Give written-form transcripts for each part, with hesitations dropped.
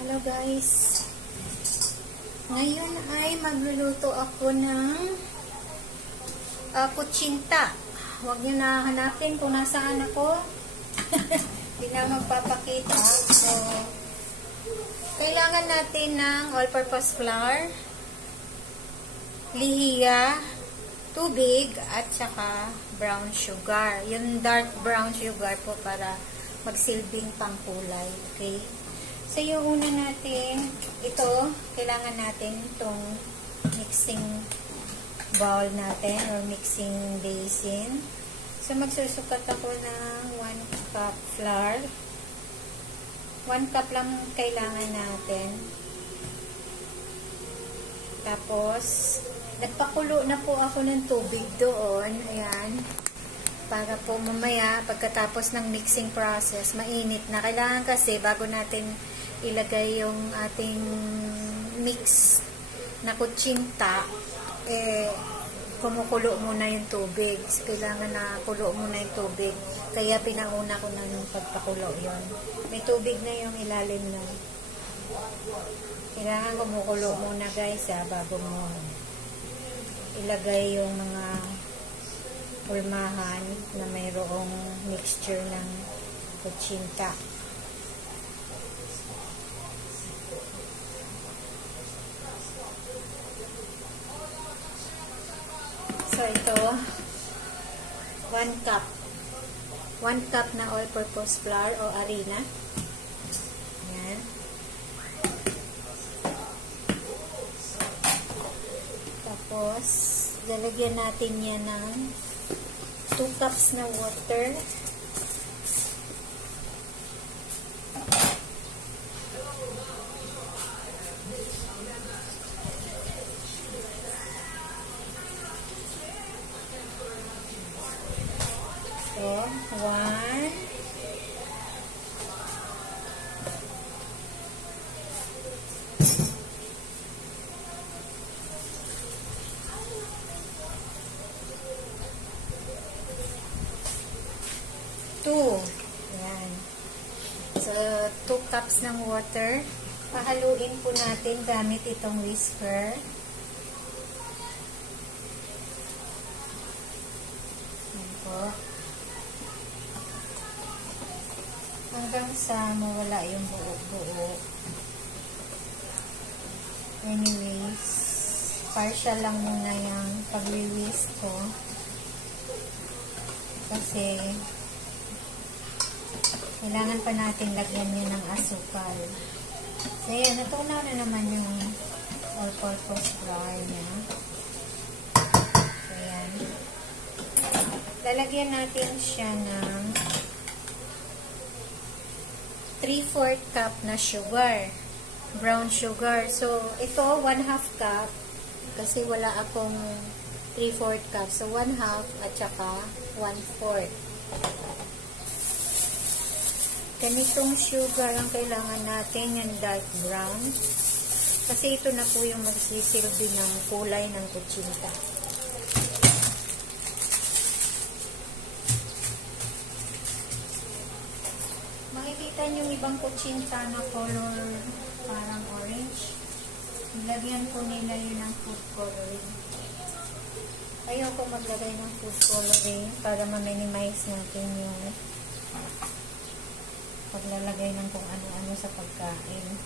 Hello guys. Ngayon ay magluluto ako ng kutsinta. Huwag niyo na hanapin kung nasaan ako. Hindi na magpapakita. So, kailangan natin ng all-purpose flour, lihiya, tubig, at saka brown sugar. Yung dark brown sugar po para magsilbing pangkulay. Okay? So, yung una natin, ito, kailangan natin itong mixing bowl natin or mixing basin. So, magsusukat ako ng 1 cup flour. 1 cup lang kailangan natin. Tapos, nagpakulo na po ako ng tubig doon. Ayan. Para po mamaya, pagkatapos ng mixing process, mainit na. Kailangan kasi, bago natin ilagay yung ating mix na kutsinta, kumukulo muna yung tubig. So, kailangan na kulo muna yung tubig. Kaya pinauna ko na yung pagpakulo yon. May tubig na yung ilalim na. Kailangan kumukulo muna guys bago mo ilagay yung mga ulmahan na mayroong mixture ng kutsinta. So, ito, 1 cup. 1 cup na all-purpose flour o harina. Ayan. Tapos, lalagyan natin yan ng 2 cups na water. So, 1, 2. Ayan. So, 2 cups ng water. Pahaluin po natin gamit itong whisker. Ayan po. Hanggang sa mawala yung buo-buo. Anyways, partial lang muna yung pag-whisk ko. Kasi, kailangan pa natin lagyan yun ng asukal. So, yan. Natunaw na naman yung all-purpose flour niya. So, yan. Lalagyan natin siya ng 3/4 cup na sugar. Brown sugar. So, ito, 1/2 cup. Kasi wala akong 3/4 cup. So, 1/2 at saka 1/4. Ganitong sugar ang kailangan natin, yung dark brown. Kasi ito na po yung magsisilbi ng kulay ng kutsinta. Makikita nyo yung ibang kutsinta na color parang orange. Nilagyan po nila yun ng food coloring. Ayoko maglagay ng food coloring para ma-minimize natin yung paglalagay ng kung ano-ano sa pagkain.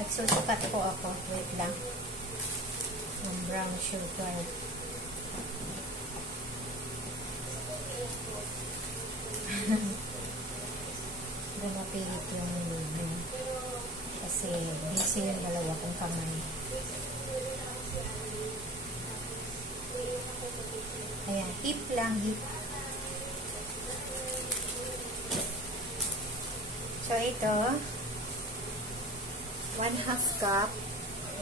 Nagsusukat po ako. Wait lang. Ng brown sugar. Mapilit yung nilibin. Kasi busy yung dalawa kong kamay. Ayan. Hip lang. Hip. ito, 1/2 cup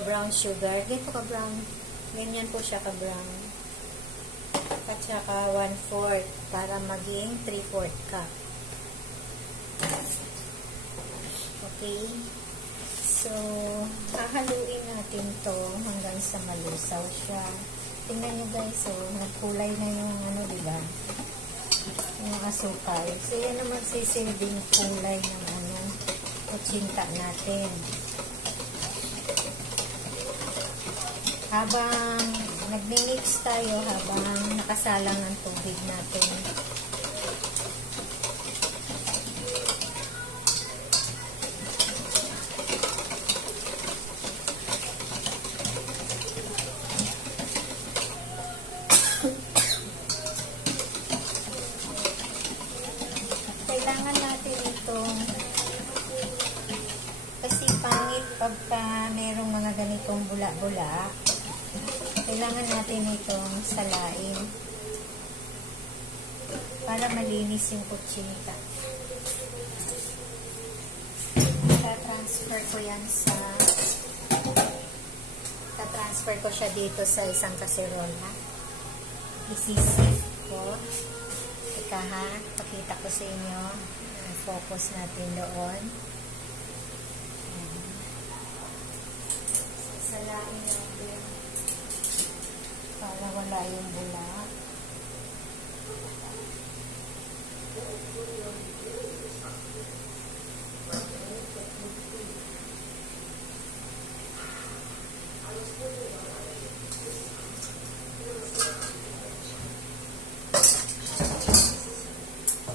brown sugar. Ganito ka brown. Ganyan po siya ka brown. At saka 1/4 para maging 3/4 cup. Okay. So, hahaluin natin to hanggang sa malusaw siya. Tingnan nyo guys, so, nagkulay na yung ano, diba? Yung asukal. So, yan ang magsisilbing kulay ng ano, kutsinta natin. Habang nagmi-mix tayo, habang nakasalang ang tubig natin. Kailangan natin itong, kasi pangit pagka merong mga ganitong bula-bula, kailangan natin itong salain para malinis yung kutsinta. Transfer ko yan sa transfer ko siya dito sa isang kaserola. Isisip ko. Teka ha, pakita ko sa inyo. Focus natin doon. Salain natin para wala yung bula.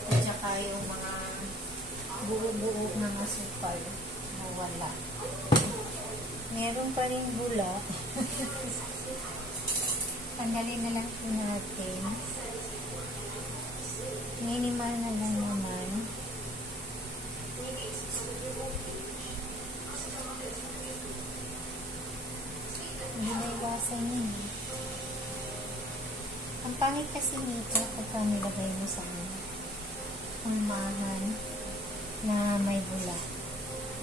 At saka yung mga buo-buo ng asukal na wala. Meron pa rin bula. Tanggalin na lang po natin. Minimal na lang naman. Hindi na iwasan yun. Ang pangit kasi nito pagka nilagay mo sa hulmahan na may bula.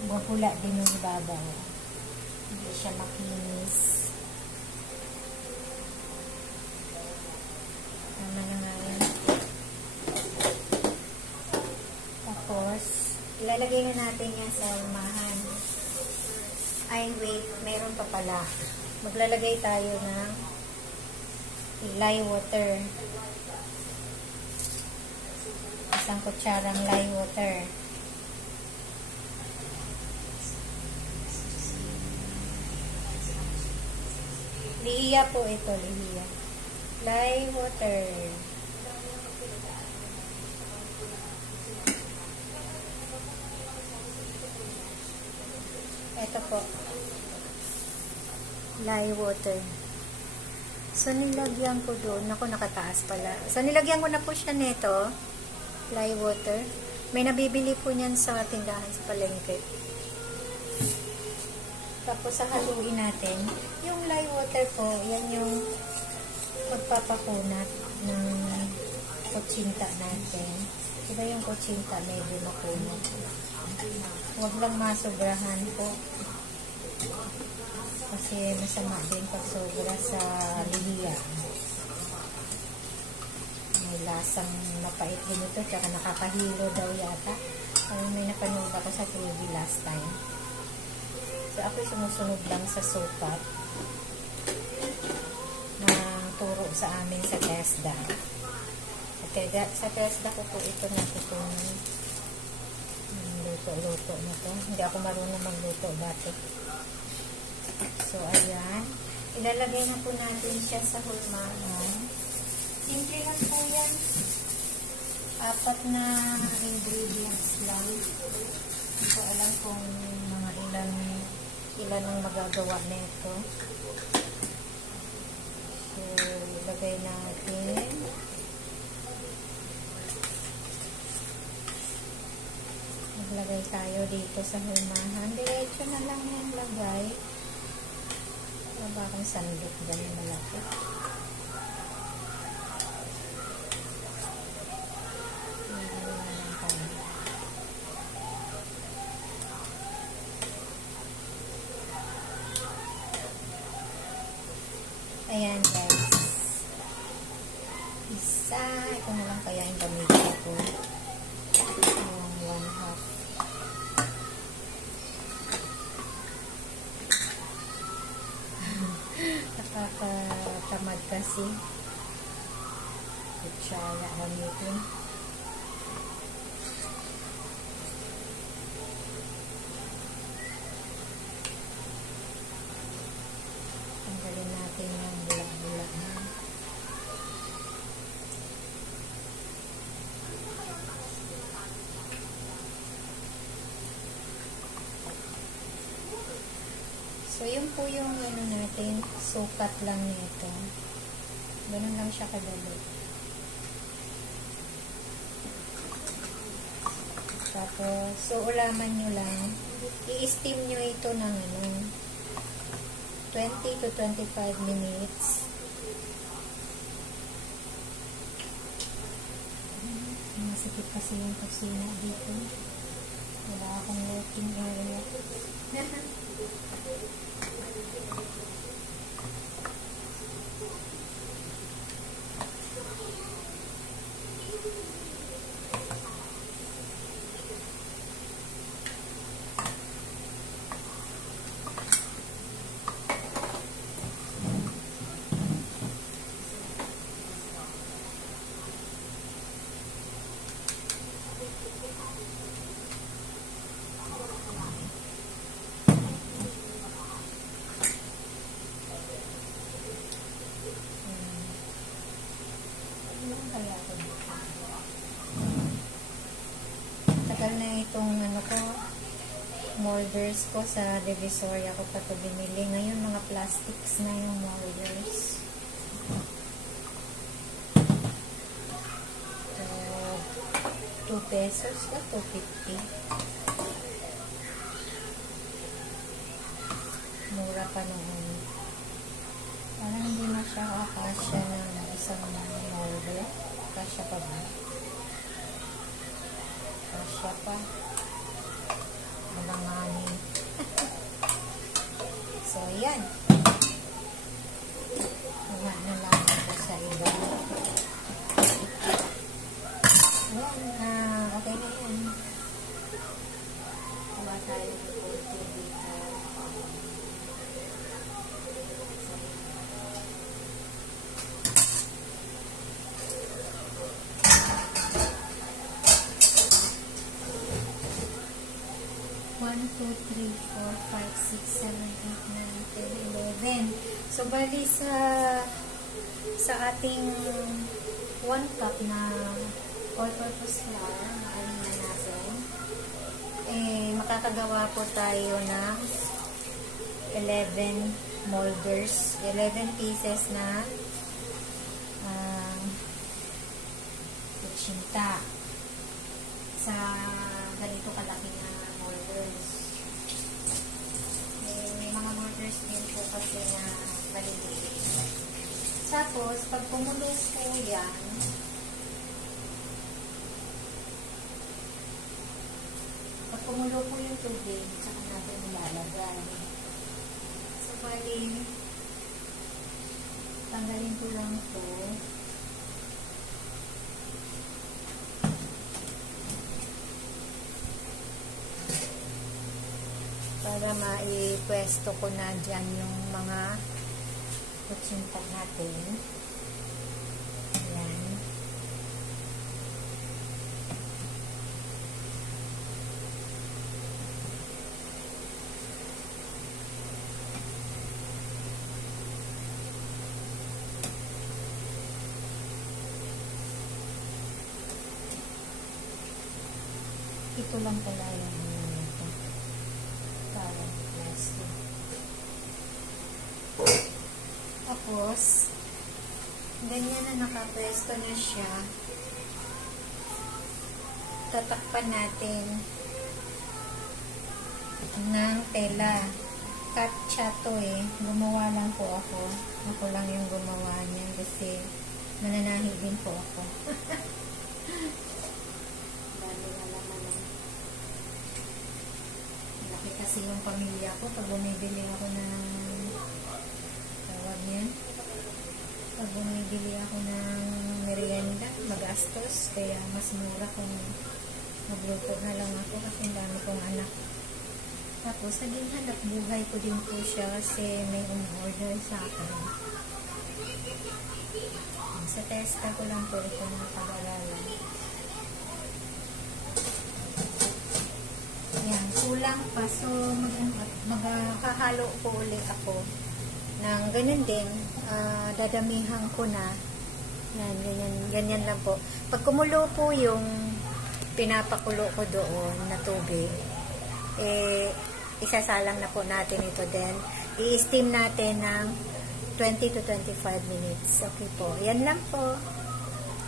Bula din yung ibabaw. Hindi siya makinis. Tama na nga yun. Tapos, ilalagay na natin yan sa hulmahan. Ay, wait. Meron pa pala. Maglalagay tayo ng lye water. Isang kutsarang lye water. Lihiya po ito, lihiya. Lye water. Ito po. Lye water. So, nilagyan ko doon. Ako, nakataas pala. So, nilagyan ko na po siya nito. Lye water. May nabibili po niyan sa tindahan sa palengke. Tapos, haluin natin. Yung lye water po, yan yung magpapakunat ng kutsinta natin. Diba yung kutsinta medyo makunat? Huwag lang masobrahan po. Kasi masama din pag sobra sa lihiya. May lasang mapait din ito, tsaka nakakahilo daw yata. May napanood ako sa TV last time. So, ako sumusunod lang sa sukat na turo sa amin sa TESDA. Okay, sa TESDA ko po ito natutunan. Luto-luto na to. Hindi ako marunong magluto dati. So, ayan. Ilalagay na po natin siya sa hulmahan. Simple lang po yan. 4 na ingredients lang. Hindi ko alam kung mga ilan ang magagawa nito. So, ilagay natin. Maglagay tayo dito sa hulmahan. Diretso na lang yung lagay. Wala akong sandok dyan malaki. kasi. Kutsara gamitin. Tanggalin natin yung bulak-bulak na. So, yun po yung ano natin, sukat lang nito. Ganun lang siya kadali. Tapos, so, ulaman nyo lang. I-steam nyo ito ng 20 to 25 minutes. Masikip kasi yung kusina dito. Wala akong working area. Tagal na itong molders ko sa Divisoria ko pa ito binili. Ngayon mga plastics na yung molders. So, 2 pesos ba? 2.50. Mura pa noon. Parang hindi na siya kakasya ng isang molder. Kasya pa ba? Kasya pa. Malanganin. So, yan. Kuha na lang ako sa iba. Yan. Okay na yan. Kuha tayo ng konti dito. 1, 2, 3, 4, 5, 6, 7, 8, 9, 10, 11. So, bali sa ating 1 cup na all-purpose flour, na natin, makakagawa po tayo ng 11 molders, 11 pieces na kutsinta sa ganito kalaki na molders. May mga molders din po kasi na maliliit. Tapos, pag kumulo po yan, pag kumulo po yung tubig, saka natin ilalagay. So, bali, tanggalin ko lang po. Para maipwesto ko na dyan yung mga kutsinta natin. Ayan. Ito lang pala yung ito. Para pwesto. Tapos, ganyan na nakapwesto na siya. Tatakpan natin ng tela. Katsa to Gumawa lang po ako. Ako lang yung gumawa niyan kasi mananahi din po ako. Dami na naman. Laki kasi yung pamilya ko. Pag bumibili ako ng pag bumibili ako ng merienda, magastos. Kaya mas mura kung magluto na lang ako kasi ang dami kong anak. Tapos, naging hanap buhay ko din po siya kasi may umorder sa akin. Sa testa ko lang po ito ng pag-aralan. Yan, kulang pa. So, maghahalo po ulit ako ng ganun din. Dadamihan ko na. Yan, ganyan lang po. Pag kumulo po yung pinapakulo ko doon na tubig, isasalang na po natin ito din. I-steam natin ng 20 to 25 minutes. Okay po. Yan lang po.